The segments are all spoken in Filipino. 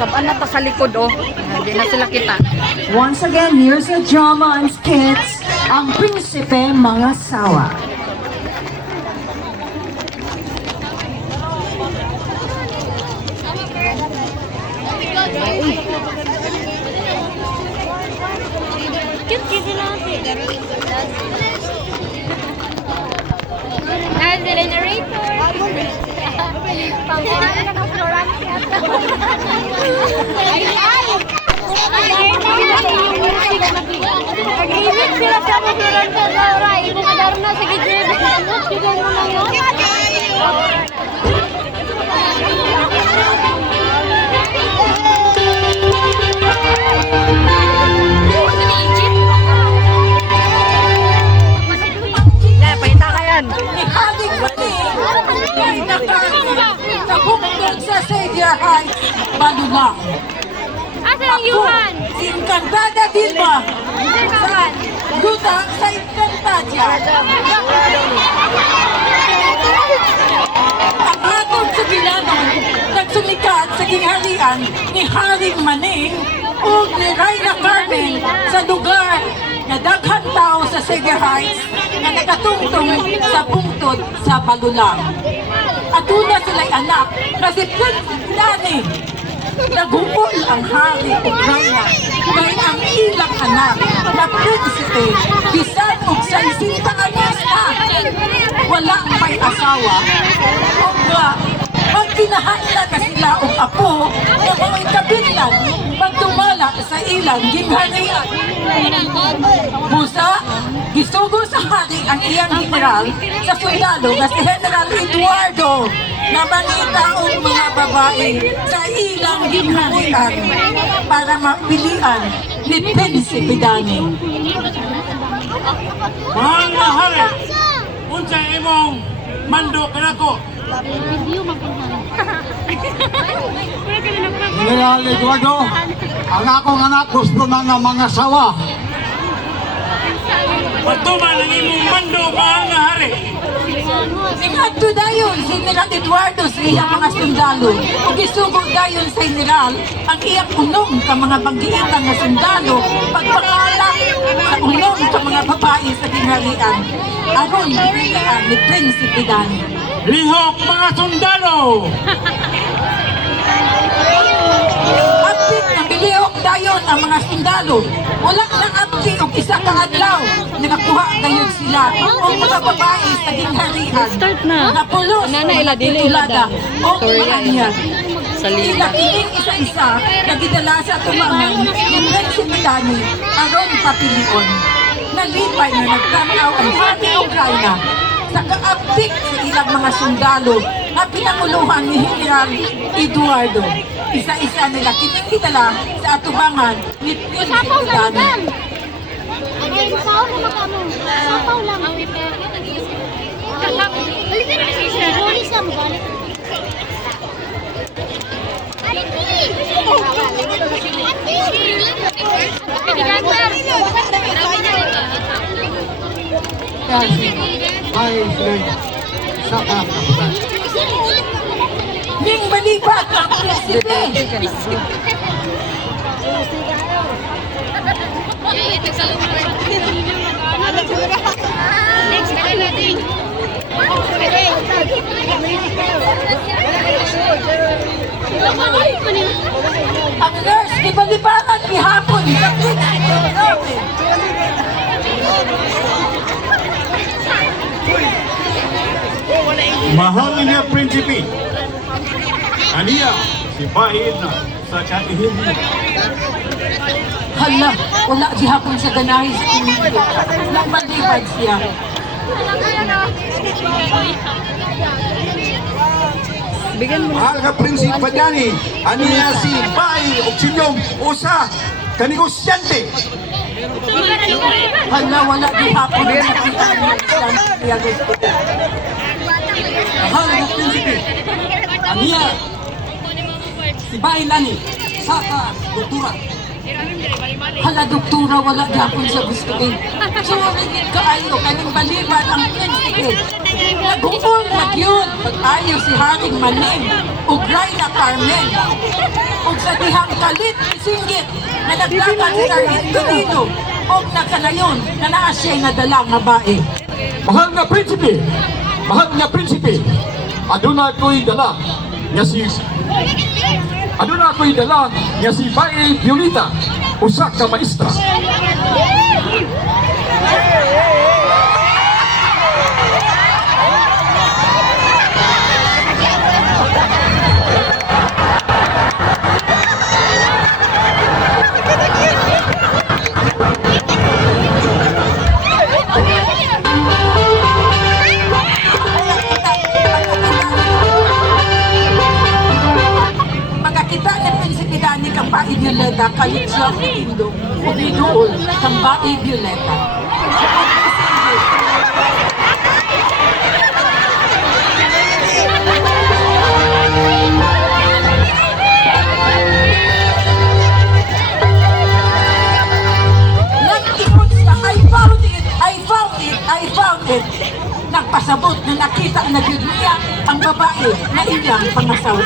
Sabaan na ta sa likod, oh. Hindi na sila kita. Once again, here's a drama and skits, ang Prinsipe Mga Sawa. As the narrator. Pangalan ng Florence yata. Nag-ibig sila sa mga Florence na oray. Ibu ka daron na sa gitna. Bigyan mo lang yun. Nabukod sa Savior Heights, Balulang. Asa ang Yuhan? Si Encantada Dilma sa Yuta sa Encantadia. Ang atong sugilanon nagsumikat sa gingharian ni Haring Maning o ni Rayna Carmen sa lugar na daghang tao sa Savior Heights na nakatungtong sa bungtod sa Balulang. At una sila'y anak na si Prince Dani. Nagumol ang hari o Rayna kay ang ilang anak na prinsipe bisan og sa isintang anas na wala may asawa o nga magkinahanglan na sila og apo na mga kabilan pagtumala sa ilang gingharian. Busa, gisugo sa hari ang iyang general sa sundalo na si General Eduardo na manita og mga babae sa ilang gingharian para mapilian ni Prinsipe Dani. Mga hari, unsay imong mando kanako? General Eduardo, ang akong anak gusto na ng mga sawa. Patuman ang imong mando mga hari. Singadto dayon si General Eduardo sa iyang mga sundalo o gisugo dayon sa general ang iyang unong ka mga banggitan na sundalo pagpangalak sa unong ka mga babae sa gingharian aron pilihan ni Prinsipe Dani. Lihok mga sundalo! Apit na bilihok dayon ang mga sundalo. Wala nang apti o isa ka adlaw. Nakakuha dayon sila o mga babae sa gingharian. Start na. Napulos Nana, ila, dili, ila, da. o mga niya. Sa lima. Ilakiling isa-isa nagidala sa tumangan ni Prinsipe Dani aron papilion. Nalipay na nagtanaw ang hari o Rayna sa kaaptik sa ilang mga sundalo na pinanguluhan ni General Eduardo. Isa-isa nila kinikitala sa atubangan ni Prinsipe Dani. Sapaw na makamo. Sapaw lang. Balikan na siya. Rolis na mo balik. Kasi ay sila'y saka kapusan. Ning malipat ang Prinsipe. Ang nurse, gibalibangan gihapon sa Prinsipe. Mahal niya prinsipi. Aniya, si Bahin na sa katihindi. Hala, wala gihapon sa ganahe sa inyo. Nang malipad siya. Bigyan mo. Mahal ka Prinsipe Dani, ano niya si Bay o sinyong usa kanigosyante. Hala, wala gihapon sa kinahanglan siya gusto. Mahal ka Prinsipe, ano niya si Bay Lani, saka doktora. Hala, doktora, wala gihapon sa gusto din. So, rigid kaayo, kaning baliban ang Prinsipe. Nagungol na yun pag-ayo si Haring Maning ug Reyna Carmen. Ug sa dihang kalit isinggit na nagdagan si Carmen Tolino ug nagkanayon na naa siya nadala nga bae. Mahal na prinsipe, aduna ko'y dala nga si Bae Violeta, usa ka maestra. Pagkakita ni Prinsipe Dani kang Bae Violeta, kalit siya ang tindog ug niduol kang Bae Violeta. Nag-ingon siya, I found it. Nagpasabot na nakita na yun niya ang babae na iyang pangasawa.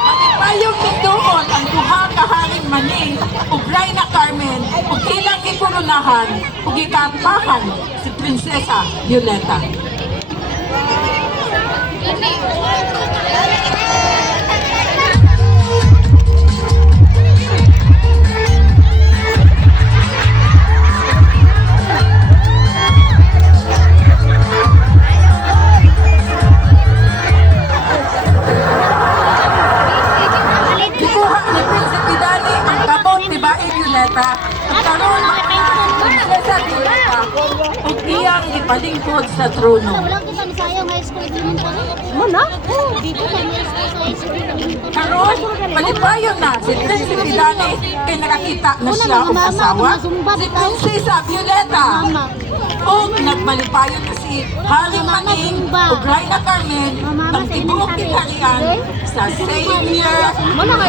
Pagipayong nindoon ang duha ka Haring Maning ug Reyna Carmen ug ilang ipulunahan ug ikapahan si Prinsesa Violeta. Gikuha ni Prinsipe Dani ang kabot ni Bae Violeta at karon makita si Prinsesa Violeta ug iyang ipalingkod sa trono. Wala kita masayang high school din pa. Mana? Dito sa high school. Karon, palipayon na si Prinsipe Dani kay nakakita na siya ang asawa, si Prinsesa Violeta. O nagmalipayon na si Haring Maning ug Reyna Carmen ang tibuok kinaharian sa Xavier Heights. Mana?